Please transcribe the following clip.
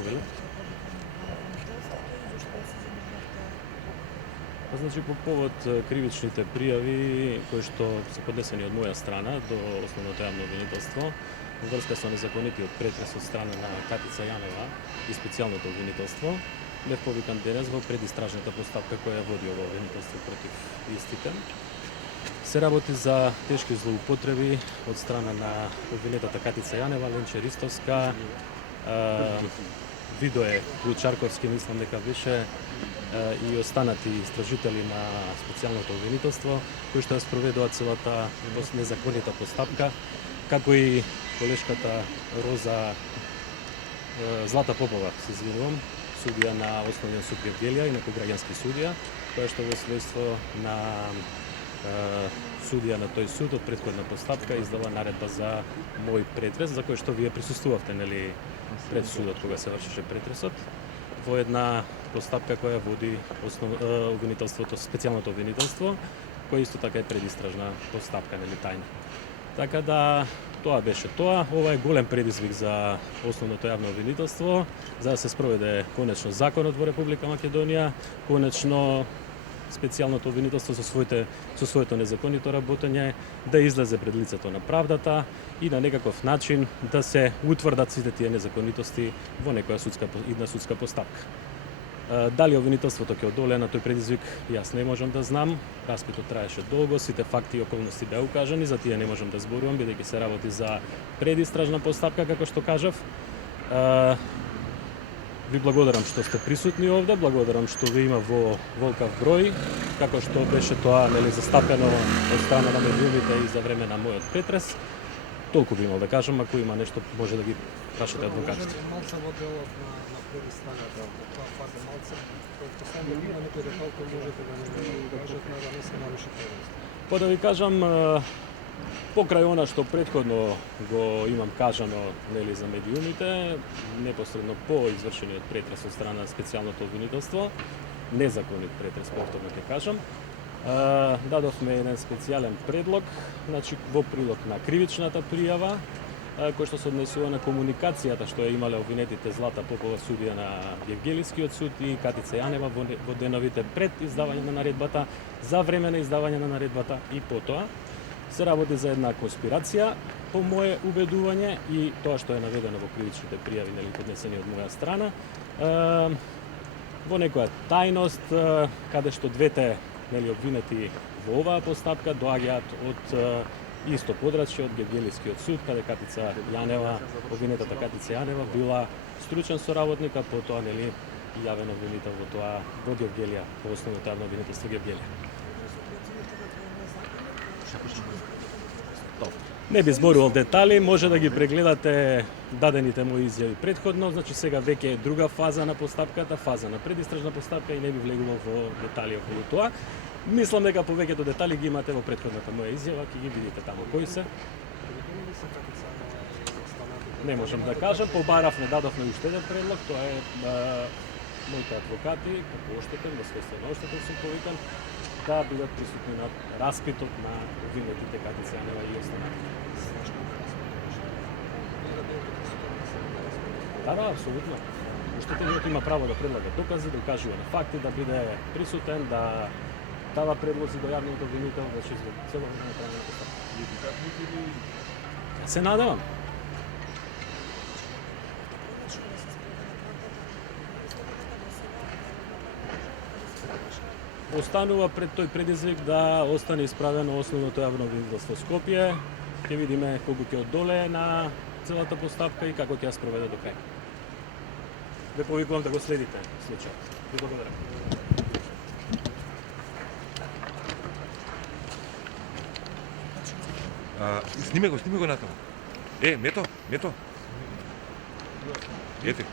повели. Значи, по повод кривичните пријави кои што се поднесени од моја страна до Основното јавно обвинителство во врска со незаконитиот претрес од страна на Катица Јанева и специјалното обвинителство, бев повикан денес во предистражната постапка која ја води ова обвинителство против истите. Се работи за тешки злоупотреби од страна на обвинетата Катица Јанева, Ленче Ристовска, Видое Лучарковски, мислам дека беше, и останати истражители на специјалното обвинителство, кои што ја спроведува целата незаконита постапка, како и колешката Роза Злата Попова, се извинувам, судија на Основниот суд Гевгелија и некој граѓански судија, која што во својство на судија на тој суд од претходна постапка издала наредба за мој претрес, за кој што вие присуствувавте, нели, пред судот кога се вршеше претресот, во една постапка која води обвинителството, специјалното обвинителство, која исто така е предистражна постапка, нели, тајна. Така да тоа беше тоа. Ова е голем предизвик за Основното јавно обвинителство, за да се спроведе конечно законот во Република Македонија, конечно специјалното обвинителство со своето незаконито работење да излезе пред лицето на правдата и на некаков начин да се утврдат сите тие незаконитости во некоја судска постапка. Дали обвинителството ќе одолее на тој предизвик, јас не можам да знам. Распитот траеше долго, сите факти и околности беа укажани, за тие не можам да зборувам, бидејќи се работи за предистражна постапка, како што кажав. Ви благодарам што сте присутни овде, благодарам што ви има во волкав број, како што беше тоа, нели, застапено од страна на медиумите и за време на мојот претрес. Толку би имал да кажам, ако има нешто може да ги прашате адвокатите. Малце во делот на предистаната, во тоа фаза малце, предпоставам има некој детал кој можете да не кажете, да не се наруши предист. Па да ви кажам, покрај она што претходно го имам кажано, нели, за медиумите, непосредно по извршениот претрес од страна на специјалното обвинителство, незаконит претрес, повторно ќе кажам, дадовме еден специјален предлог, значи во прилог на кривичната пријава, кој што се однесува на комуникацијата што ја имале обвинетите Злата Попова, судија на Гевгелискиот суд, и Катица Јанева во деновите пред издавање на наредбата, за време на издавање на наредбата и потоа. Се работи за една конспирација, по мое убедување, и тоа што е наведено во кривичните пријави, нели, поднесени од моја страна, во некоја тајност, каде што двете, нели, обвинети во оваа постапка доаѓаат од исто подрачје, од Гевгелискиот суд, каде Катица Јанева, обвинетата Катица Јанева била стручен соработник, а потоа, нели, јавен обвинител во тоа во Гевгелија, во Основното јавно обвинителство Гевгелија. Не би зборувал детали, може да ги прегледате дадените мои изјави претходно, значи сега веќе е друга фаза на постапката, фаза на предистражна постапка, и не би влегувал во детали околу тоа. Мислам дека повеќето детали ги имате во претходната моја изјава, ќе ги видите таму кои се. Не можам да кажам, побаравме, дадовме уште еден предлог, тоа е моите адвокати, како оштетен, во свойство на оштетен сум повикан, да бидат присутни на распитот на обвинетите Катица Јанева и останатите. Да, апсолутно. Оштетениот има право да предлага докази, да укажува на факти, да биде присутен, да дава предлози до јавниот обвинител, да се изведе цело време на правната постапка. Се надевам. Останува пред тој предизвик да остане исправено Основното јавно обвинителство Скопје. Ќе видиме колку ќе одолее на целата постапка и како ќе ја спроведе до крај. Ве повикувам да го следите случајот. Ви благодарам. Сниме го натаму. Мето. Ете.